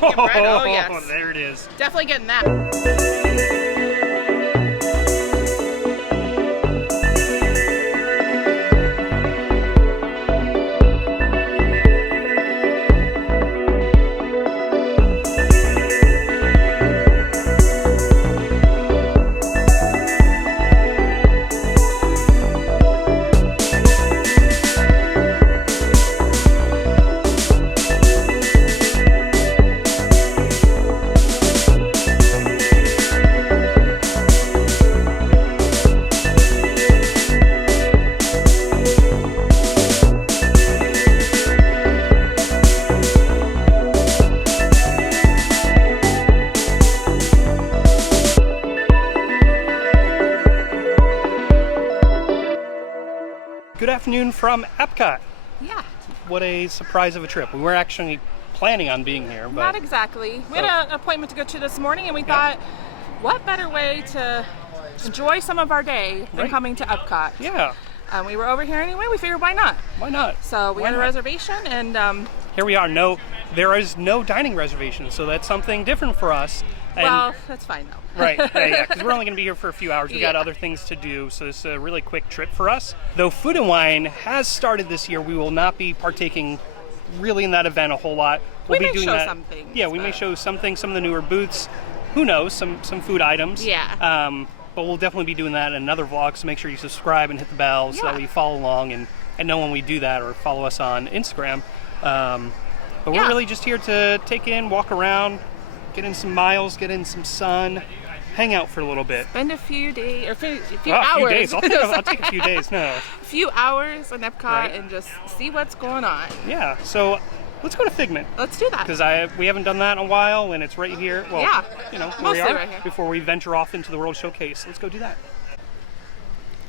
medium bread. Oh, yes. There it is. Definitely getting that. Good afternoon from EPCOT. Yeah. What a surprise of a trip. We weren't actually planning on being here, but Not exactly. We had an appointment to go to this morning, and we thought, what better way to enjoy some of our day than coming to EPCOT? Yeah. We were over here anyway. We figured, why not? Why not? So we got a reservation, and here we are. There is no dining reservation, so that's something different for us. And well, that's fine though. Right, yeah, because we're only going to be here for a few hours. We got other things to do, so it's a really quick trip for us. Though Food and Wine has started this year, we will not be partaking really in that event a whole lot. We be may doing show that. some things. Yeah, we may show something, some of the newer booths. Who knows? Some food items. Yeah. But we'll definitely be doing that in another vlog. So make sure you subscribe and hit the bell so that you follow along and know when we do that, or follow us on Instagram. But we're really just here to take in, walk around, get in some miles, get in some sun, hang out for a little bit. Spend a few days, or a few A hours. few days. I'll take a few days. No. A few hours in EPCOT and just see what's going on. Yeah. So let's go to Figment. Let's do that. Because we haven't done that in a while, and it's right here. Well, you know, where we are, right here. before we venture off into the World Showcase. Let's go do that.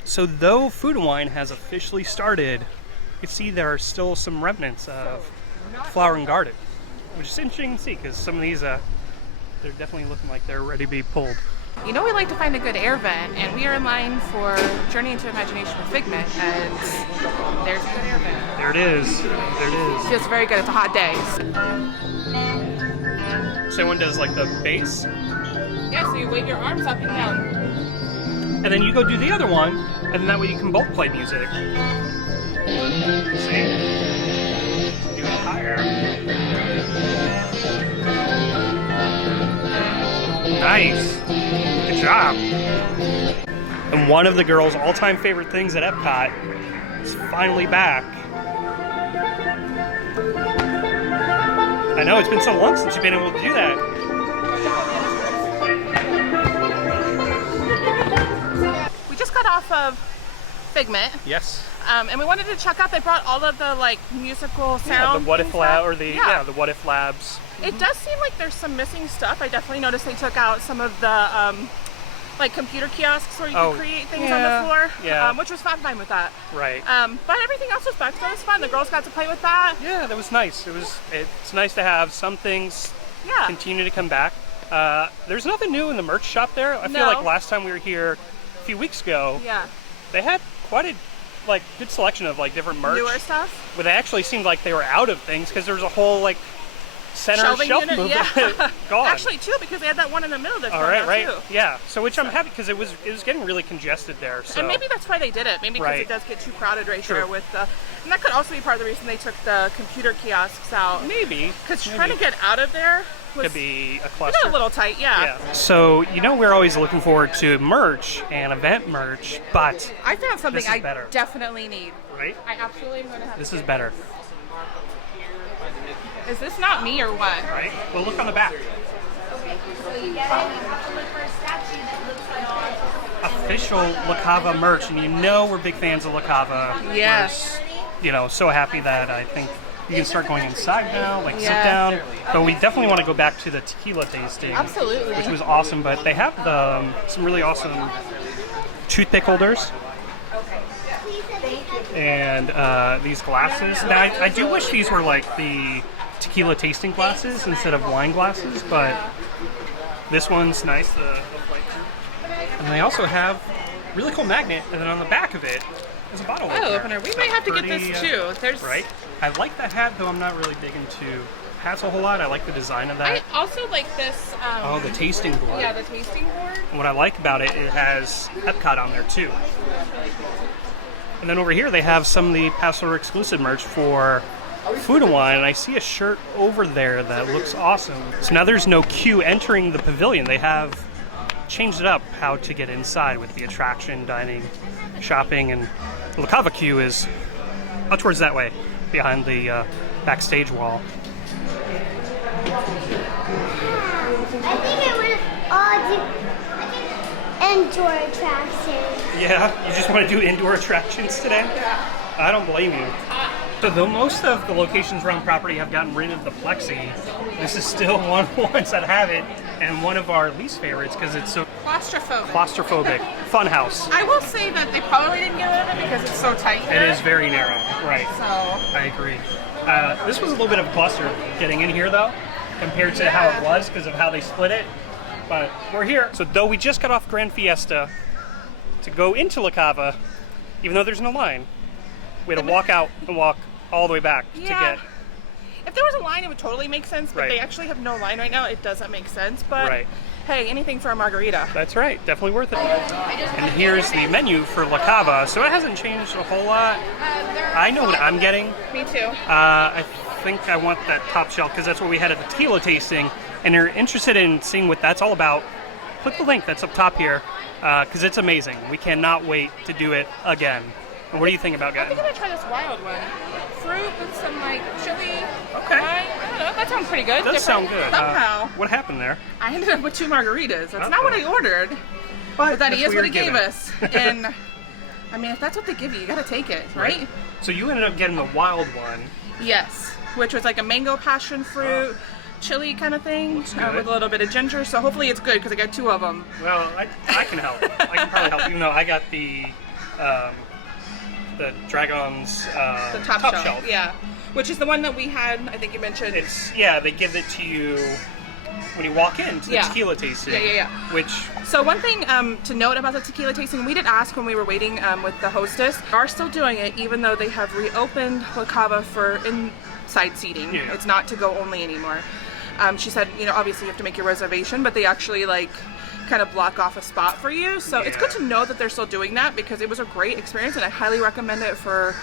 So though Food and Wine has officially started, you can see there are still some remnants of Flower and Garden, which is interesting to see because some of these, they're definitely looking like they're ready to be pulled. You know, we like to find a good air vent, and we are in line for Journey into Imagination with Figment, and there's a good air vent. There it is. There it is. Feels very good. It's a hot day. So one does like the base. Yeah, so you wave your arms up and down. And then you go do the other one, and then that way you can both play music. See? Do it higher. Nice. Good job. And one of the girls' all-time favorite things at EPCOT is finally back. I know, it's been so long since you've been able to do that. We just got off of Figment. Yes. And we wanted to check out, they brought all of the like musical sound. Yeah, the What If Lab, or the the What If Labs. It does seem like there's some missing stuff. I definitely noticed they took out some of the like computer kiosks where you can create things on the floor, which was fine with that. Right. But everything else was back. That was fun. The girls got to play with that. Yeah, that was nice. It's nice to have some things continue to come back. There's nothing new in the merch shop there. I feel like last time we were here a few weeks ago, they had quite a good selection of like different merch. Newer stuff. But they actually seemed like they were out of things because there was a whole like center shelving shelf unit, movement gone. Actually, two, because they had that one in the middle that's right, too. Yeah. So which I'm happy, because it was getting really congested there. So. And maybe that's why they did it. Maybe because it does get too crowded there with the. And that could also be part of the reason they took the computer kiosks out. Maybe. Because trying to get out of there could be a cluster. A little tight, yeah. So we're always looking forward to merch and event merch, but I found something I better. definitely need. Right? I absolutely am going to have. This is better. Is this not me or what? Right. Well, look on the back. Okay, so you get it, you have to look for a statue that looks like this. Official La Cava merch, and we're big fans of La Cava. Yes. So happy that I think you can start going inside now, sit down. But we definitely want to go back to the tequila tasting. Absolutely. Which was awesome, but they have some really awesome toothpick holders. And these glasses. Now, I do wish these were like the tequila tasting glasses instead of wine glasses, but this one's nice, the flight crew. And they also have really cool magnet, and then on the back of it is a bottle opener. We might have to get this too. Right? I like the hat, though I'm not really big into pass a whole lot. I like the design of that. I also like this. Oh, the tasting board. Yeah, the tasting board. And what I like about it, it has EPCOT on there too. And then over here they have some of the Passover exclusive merch for Food and Wine, and I see a shirt over there that looks awesome. So now there's no queue entering the pavilion. They have changed it up how to get inside with the attraction, dining, shopping, and the La Cava queue is out towards that way, behind the backstage wall. I think I want all the indoor attractions. Yeah, you just want to do indoor attractions today? Yeah. I don't blame you. So though most of the locations around the property have gotten rid of the plexi, this is still one of the ones that have it, and one of our least favorites because it's so claustrophobic. Fun house. I will say that they probably didn't get rid of it because it's so tight here. It is very narrow, right. So I agree. This was a little bit of a cluster getting in here though, compared to how it was because of how they split it. But we're here. So though we just got off Grand Fiesta to go into La Cava, even though there's no line, we had to walk out and walk all the way back to get. If there was a line, it would totally make sense, but Right. they actually have no line right now. It doesn't make sense, but Right. hey, anything for a margarita. That's right, definitely worth it. And here's the menu for La Cava, so it hasn't changed a whole lot. I know what I'm getting. Me too. I think I want that top shelf because that's what we had at the tequila tasting. And you're interested in seeing what that's all about, click the link that's up top here because it's amazing. We cannot wait to do it again. And what do you think about I getting? think I'm gonna try this wild one. Fruit with some like chili. Okay. Lime. I don't know. That sounds pretty good. Does sound good. Somehow. What happened there? I ended up with 2 margaritas. That's Okay. not what I ordered. But that that's is what you're he gave given. us. And I mean, if that's what they give you gotta take it, right? So you ended up getting the wild one. Yes. Which was like a mango passion fruit, chili kind of thing, good. with a little bit of ginger. So hopefully it's good because I got 2 of them. Well, I can help. I can probably help, even though I got the Dragon's The top shelf. Yeah. Which is the one that we had, I think you mentioned. They give it to you when you walk into the tequila tasting. Yeah. Which So one thing to note about the tequila tasting, we did ask when we were waiting with the hostess, they are still doing it even though they have reopened La Cava for inside seating. Yeah. It's not to go only anymore. She said, obviously you have to make your reservation, but they actually kind of block off a spot for you. So it's good to know that they're still doing that because it was a great experience and I highly recommend it for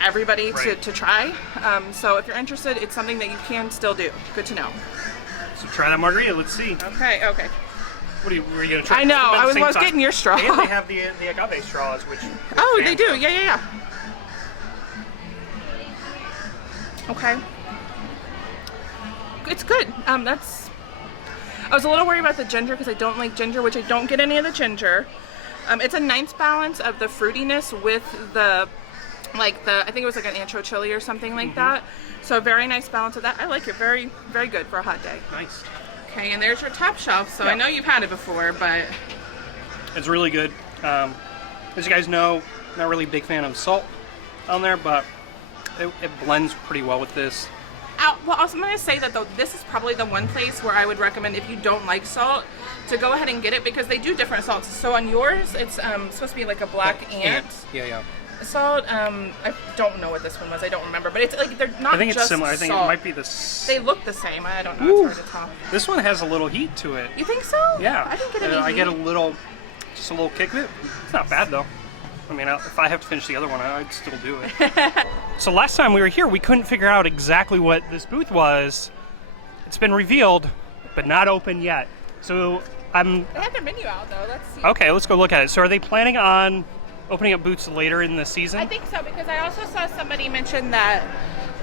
everybody to try. So if you're interested, it's something that you can still do. Good to know. So try that margarita. Let's see. Okay. Were you gonna try? I know. About the I was same size. getting your straw. And they have the agave straws, which. Oh, they do. Yeah. Okay. It's good. I was a little worried about the ginger because I don't like ginger, which I don't get any of the ginger. It's a nice balance of the fruitiness with the I think it was like an ancho chili or something like that. So a very nice balance of that. I like it. Very, very good for a hot day. Nice. Okay, and there's your top shelf. So I know you've had it before, but It's really good. As you guys know, not really a big fan of salt on there, but it blends pretty well with this. well, I was going to say that though, this is probably the one place where I would recommend if you don't like salt to go ahead and get it because they do different salts. So on yours, it's supposed to be like a black ant. Yeah. Salt. I don't know what this one was. I don't remember, but it's like they're not. I think it's just similar. I think salt. it might be the. They look the same. I don't know. It's hard to tell. This one has a little heat to it. You think so? Yeah. I didn't get any I heat. get just a little kick of it. It's not bad though. I mean, if I have to finish the other one, I'd still do it. So last time we were here, we couldn't figure out exactly what this booth was. It's been revealed, but not open yet. So They have their menu out though. Let's see. Okay, let's go look at it. So are they planning on opening up booths later in the season? I think so because I also saw somebody mention that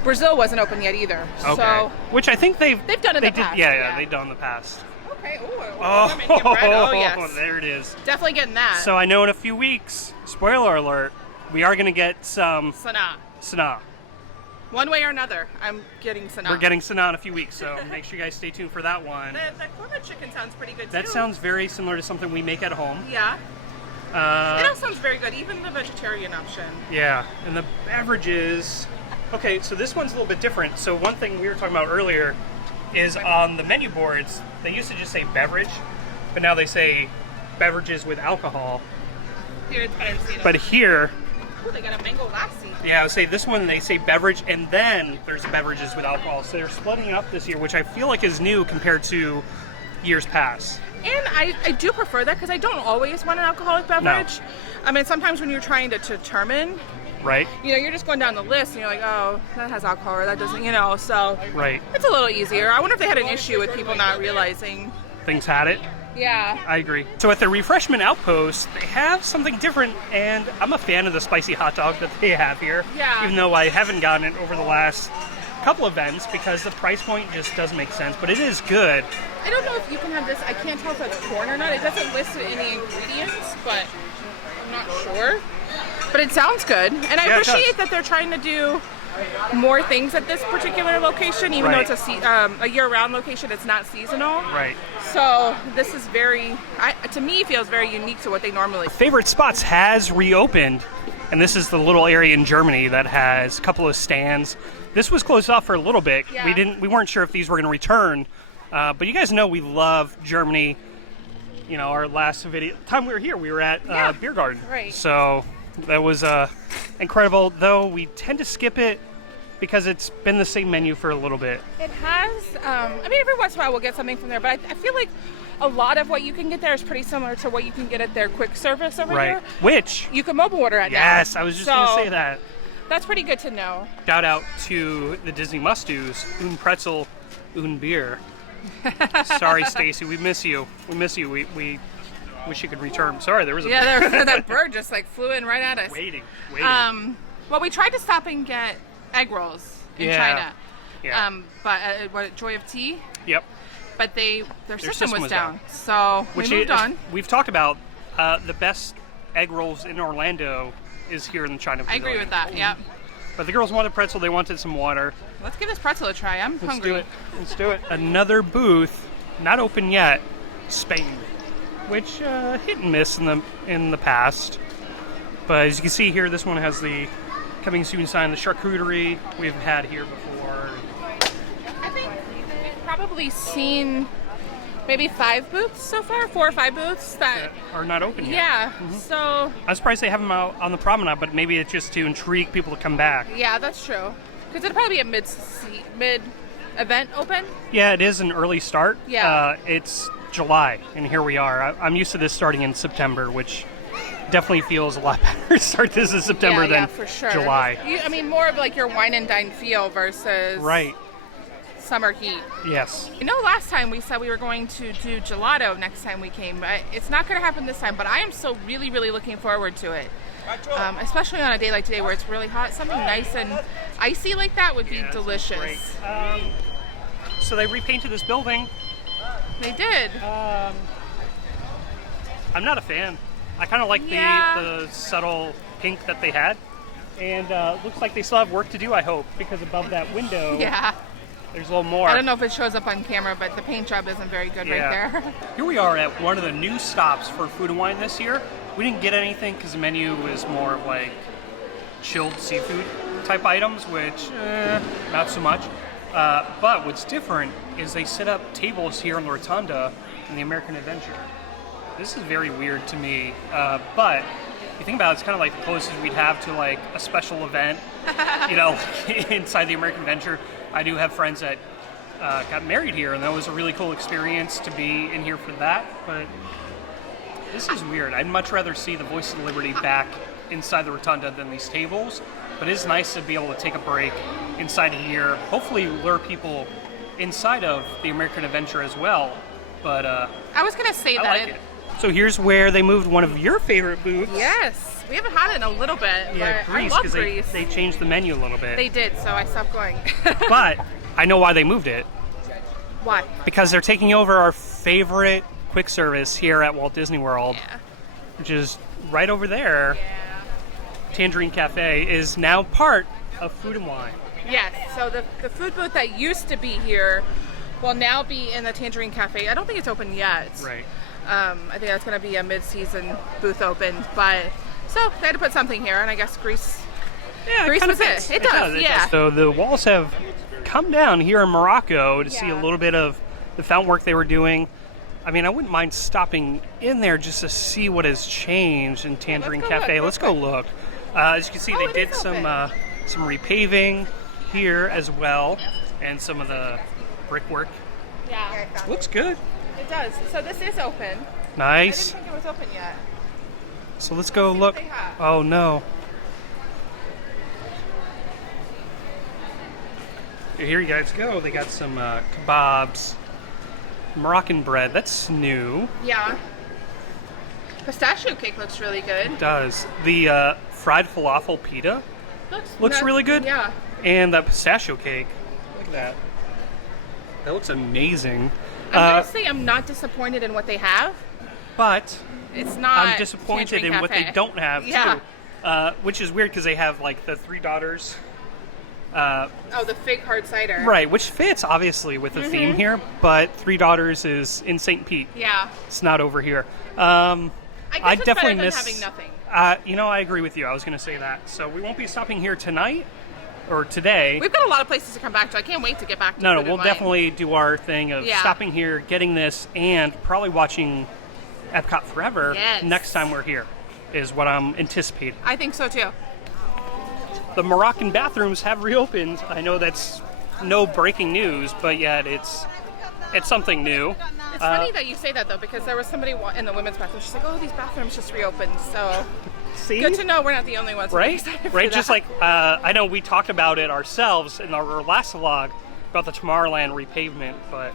Brazil wasn't open yet either. Okay. So Which I think they've done in the past. Yeah, they've done in the past. okay. Oh, Yes. There it is. Definitely getting that. So I know in a few weeks, spoiler alert, we are going to get some Sanaa. One way or another, I'm getting Sanaa. We're getting Sanaa in a few weeks, so make sure you guys stay tuned for that one. The corned chicken sounds pretty good too. That sounds very similar to something we make at home. Yeah. It all sounds very good, even the vegetarian option. Yeah, and the beverages. Okay, so this one's a little bit different. So one thing we were talking about earlier is on the menu boards, they used to just say beverage, but now they say beverages with alcohol. Here, I didn't see it. But here, Ooh, they got a mango lassi. Yeah, I would say this one they say beverage, and then there's beverages with alcohol. So they're splitting it up this year, which I feel like is new compared to years past. And I do prefer that because I don't always want an alcoholic beverage. No. I mean, sometimes when you're trying to determine, Right. you know, you're just going down the list and you're like, oh, that has alcohol or that doesn't, you know, so Right. it's a little easier. I wonder if they had an issue with people not realizing. Things had it. Yeah. I agree. So at the refreshment outpost, they have something different, and I'm a fan of the spicy hot dog that they have here. Yeah. Even though I haven't gotten it over the last couple events because the price point just doesn't make sense, but it is good. I don't know if you can have this. I can't tell if that's corn or not. It doesn't list any ingredients, but I'm not sure. But it sounds good. And I Yeah, it appreciate does. that they're trying to do more things at this particular location, even Right. though it's a year-round location. It's not seasonal. Right. So this is very, to me, feels very unique to what they normally. Favorite Spots has reopened, and this is the little area in Germany that has a couple of stands. This was closed off for a little bit. Yeah. We weren't sure if these were going to return, but you guys know we love Germany. You know, our last time we were here, we were at Beer Garden. Right. So that was incredible. Though we tend to skip it because it's been the same menu for a little bit. It has, I mean, every once in a while we'll get something from there, but I feel like a lot of what you can get there is pretty similar to what you can get at their quick service over Right. here. Which, You can mobile order at now. yes, I was just going to So, say that. That's pretty good to know. Shout out to the Disney must-dos, un pretzel, un beer. Sorry, Stacy, we miss you. We miss you. We wish you could return. Sorry, there was a That bird just like flew in right at us. waiting. Well, we tried to stop and get egg rolls in Yeah. China. Yeah. But what Joy of Tea, Yep. but their system was was down. So we moved on. We've talked about the best egg rolls in Orlando is here in the China I agree Pavilion. with that. Yep. But the girls wanted pretzel. They wanted some water. Let's give this pretzel a try. I'm Let's hungry. do it. Let's do it. Another booth, not open yet, Spain, which hit and miss in the past. But as you can see here, this one has the coming soon sign. The charcuterie we've had here before. I think we've probably seen maybe 5 booths so far, 4 or 5 booths that. Are not open yet. Yeah. So I'm surprised they have them out on the promenade, but maybe it's just to intrigue people to come back. yeah, that's true. Because it'll probably be a mid event open. Yeah, it is an early start. Yeah. It's July, and here we are. I'm used to this starting in September, which definitely feels a lot better to start this in September than for sure. July. I mean, more of like your wine and dine feel versus Right. summer heat. Yes. You know, last time we said we were going to do gelato next time we came. It's not going to happen this time, but I am so really, really looking forward to it. Especially on a day like today where it's really hot. Something nice and icy like that would be Yeah, delicious. great. So they repainted this building. They did. I'm not a fan. I kind of like Yeah. the subtle pink that they had. And looks like they still have work to do, I hope, because above that window, Yeah. there's a little more. I don't know if it shows up on camera, but the paint job isn't very good right there. Here we are at one of the new stops for Food and Wine this year. We didn't get anything because the menu was more of like chilled seafood type items, which not so much. But what's different is they set up tables here in the Rotunda in the American Adventure. This is very weird to me, but if you think about it, it's kind of like the closest we'd have to like a special event, you know, inside the American Adventure. I do have friends that got married here, and that was a really cool experience to be in here for that. But this is weird. I'd much rather see the Voice of Liberty back inside the Rotunda than these tables. But it is nice to be able to take a break inside here. Hopefully lure people inside of the American Adventure as well. But I was going to say I that. like it. So here's where they moved one of your favorite booths. Yes. We haven't had it in a little bit. Yeah, but Greece, I love because Greece. they changed the menu a little bit. They did, so I stopped going. But I know why they moved it. Why? Because they're taking over our favorite quick service here at Walt Disney World, Yeah. which is right over there. Yeah. Tangerine Cafe is now part of Food and Wine. Yes, so the food booth that used to be here will now be in the Tangerine Cafe. I don't think it's open yet. Right. I think that's going to be a mid-season booth open, but so they had to put something here, and I guess Greece. Yeah, Greece kind was of it. fits. It does, yeah. So the walls have come down here in Morocco to see a Yeah. little bit of the fountain work they were doing. I mean, I wouldn't mind stopping in there just to see what has changed in Tangerine Let's go Cafe. look, Let's go look. As you can see, Oh, they it did is some open. some repaving here as well, and some of the brickwork. Yeah, Looks good. it does. So this is open. Nice. I didn't think it was open yet. So let's go look. they have. Oh no. Here you guys go. They got some kebabs, Moroccan bread. That's new. Yeah. Pistachio cake looks really good. It does. The fried falafel pita looks no- really good. Yeah. And that pistachio cake. Look at that. That looks amazing. Honestly, I'm not disappointed in what they have. But It's not. I'm disappointed Tangerine in what they Cafe. don't have Yeah. too. Which is weird because they have like the Three Daughters. Oh, the fig hard cider. Right, which fits obviously with the Mm-hmm. theme here, but Three Daughters is in St. Pete. Yeah. It's not over here. I guess I it's definitely better miss than having nothing. I agree with you. I was going to say that. So we won't be stopping here tonight or today. We've got a lot of places to come back to. I can't wait to get back to No, Food and we'll Wine. definitely do our thing of Yeah. stopping here, getting this, and probably watching Epcot Forever Yes. next time we're here, is what I'm anticipating. I think so too. The Moroccan bathrooms have reopened. I know that's no breaking news, but yet it's something new. It's funny that you say that though, because there was somebody in the women's bathroom. She's like, "Oh, these bathrooms just reopened." So See? good to know we're not the only ones. Right? Excited for Right? Just that. like, I know we talked about it ourselves in our last vlog about the Tomorrowland repavement, but,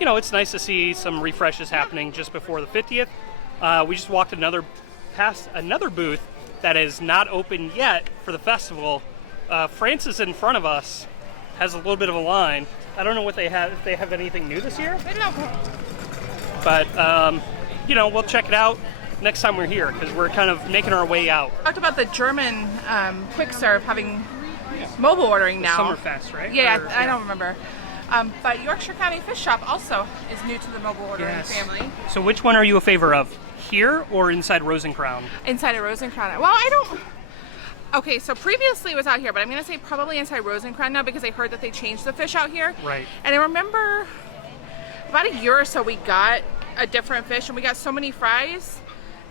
you know, it's nice to see some refreshes happening just before the 50th. We just walked past another booth that is not open yet for the festival. Francis in front of us has a little bit of a line. I don't know what they have, if they have anything new this year, I don't know. but, you know, we'll check it out next time we're here because we're kind of making our way out. Talked about the German quick serve having mobile ordering now. Summerfest, right? Yeah, Or- I don't remember. But Yorkshire County Fish Shop also is new to the mobile ordering Yes. family. So which one are you a favor of? Here or inside Rosencrown? Inside of Rosencrown. Well, I don't. Okay, so previously it was out here, but I'm going to say probably inside Rosencrown now because I heard that they changed the fish out here. Right. And I remember about a year or so we got a different fish, and we got so many fries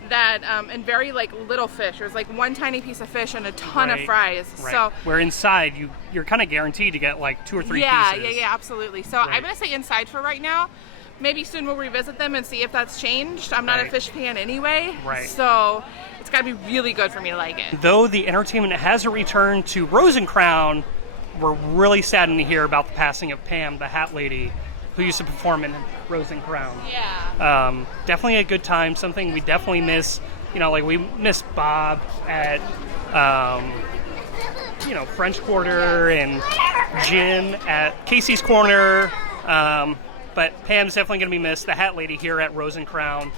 that and very like little fish. It was like one tiny piece of fish and a ton of Right, fries. Right. So where inside you're kind of guaranteed to get like 2 or 3 pieces. yeah, absolutely. So Right. I'm gonna say inside for right now. Maybe soon we'll revisit them and see if that's changed. I'm not a Right. fish fan anyway, Right. so it's got to be really good for me to like it. Though the entertainment hasn't returned to Rosencrown, we're really saddened to hear about the passing of Pam, the hat lady, who used to perform in Rosencrown. Yeah. Definitely a good time, something we definitely miss. You know, like we miss Bob at, you know, French Quarter and Jim at Casey's Corner. But Pam's definitely going to be missed. The hat lady here at Rosencrown.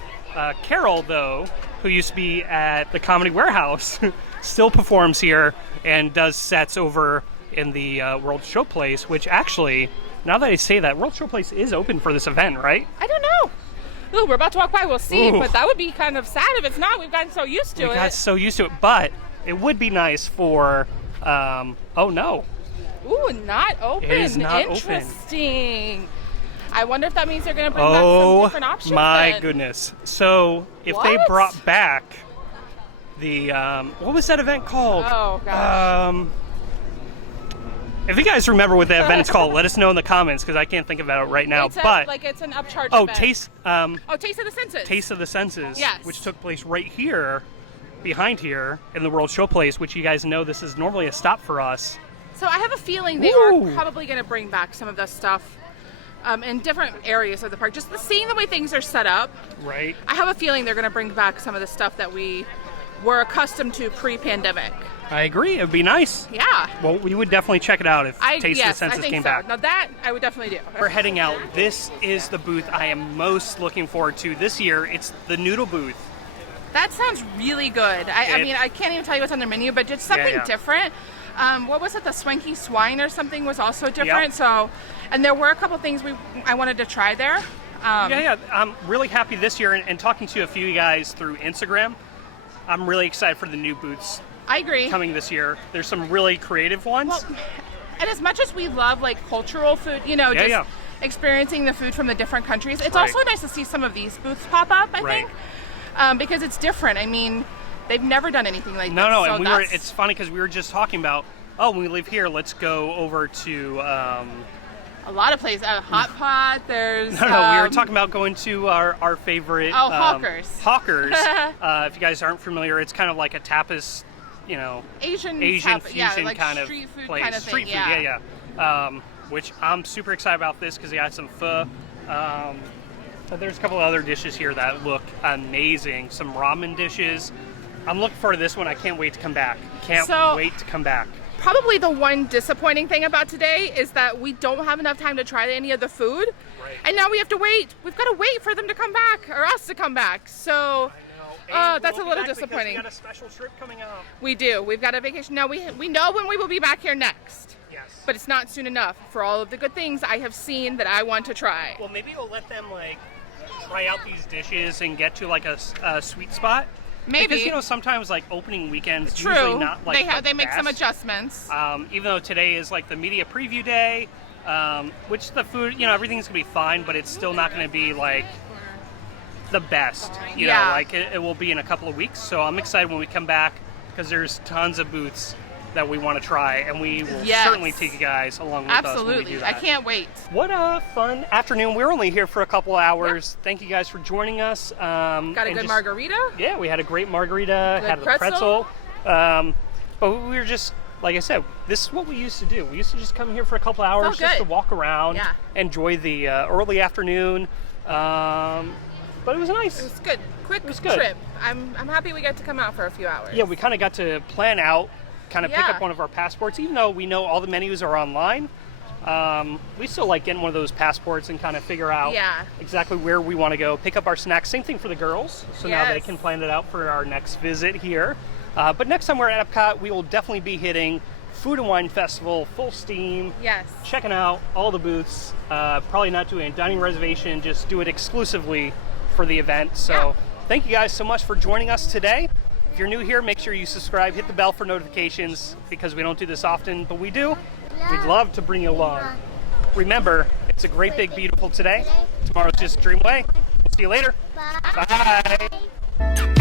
Carol, though, who used to be at the Comedy Warehouse, still performs here and does sets over in the World Showplace, which actually, now that I say that, World Showplace is open for this event, right? I don't know. Ooh, we're about to walk by. We'll see. Ooh. But that would be kind of sad if it's not. We've gotten so used to We it. got so used to it, but it would be nice for, oh no, Ooh, not open. It is not open. Interesting. I wonder if that means they're going to bring back some oh different options. my then. goodness. So if they What? brought back the, what was that event called? Oh, gosh. If you guys remember what that event is called, let us know in the comments because I can't think about it right now. It's but it's an upcharge oh, event. Taste Taste of the Senses. Taste of the Senses, Yes. which took place right here, behind here in the World Showplace, which you guys know this is normally a stop for us. So I have a feeling they Ooh. are probably going to bring back some of this stuff in different areas of the park. Just seeing the way things are set up, Right. I have a feeling they're going to bring back some of the stuff that we were accustomed to pre-pandemic. I agree. It would be nice. Yeah. Well, we would definitely check it out if Taste yes, of the Senses I think came so. back. Now that I would definitely do. We're heading out. This is the booth I am most looking forward to this year. It's the noodle booth. That sounds really good. I It- mean, I can't even tell you what's on their menu, but just something yeah. different. What was it? The Swanky Swine or something was also different. Yep. So, and there were a couple things I wanted to try there. Yeah. I'm really happy this year, and talking to a few guys through Instagram, I'm really excited for the new booths I agree. coming this year. There's some really creative ones. Well, and as much as we love like cultural food, you know, Yeah, just experiencing the food from the different countries, it's Right. also nice to see some of these booths pop up. I Right. think because it's different. I mean, They've never done anything like No, this. no, so and that's- it's funny because we were just talking about, oh, when we leave here, let's go over to, a lot of places. Hot Pot, there's... no, we were talking about going to our favorite... Oh, Hawkers. Hawkers. If you guys aren't familiar, it's kind of like a tapas, Asian fusion like kind of street food place. kind of Street thing, food, yeah. Which I'm super excited about this because they got some pho. But there's a couple other dishes here that look amazing. Some ramen dishes. I'm looking forward to this one. I can't wait to come back. Can't wait to come back. Probably the one disappointing thing about today is that we don't have enough time to try any of the food. Right. And now we have to wait. We've got to wait for them to come back, or us to come back. So that's a little disappointing. We got a special trip coming up. We do. We've got a vacation. Now we know when we will be back here next. Yes. But it's not soon enough for all of the good things I have seen that I want to try. Well, maybe we'll let them try out these dishes and get to a sweet spot. Maybe. Because sometimes opening weekends True. usually not they make some best. adjustments. Even though today is the media preview day, which the food, everything's gonna be fine, but it's still not gonna be the best. It will be in a couple of weeks. So I'm excited when we come back because there's tons of booths that we want to try, and we will certainly take you guys along with us when we do Absolutely. that. I can't wait. What a fun afternoon. We're only here for a couple hours. Yeah. Thank you guys for joining us. Got a good margarita? Yeah, we had a great margarita, Good had a pretzel. But we were just, like I said, this is what we used to do. We used to just come here for a couple hours just to walk around, enjoy the early afternoon. But it was nice. It was good. Quick trip. I'm happy we got to come out for a few hours. Yeah, we kind of got to plan out, kind of pick up one of our passports. Even though we know all the menus are online, we still like getting one of those passports and kind of figure out exactly where we want to go, pick up our snacks. Same thing for the girls, so now they can plan it out for our next visit here. But next time we're at Epcot, we will definitely be hitting Food and Wine Festival full steam. Yes. Checking out all the booths. Probably not doing a dining reservation, just do it exclusively for the event. So thank you guys so much for joining us today. If you're new here, make sure you subscribe, hit the bell for notifications because we don't do this often, but we do. We'd love to bring you along. Remember, it's a great, big, beautiful today. Tomorrow's just a dream away. We'll see you later. Bye.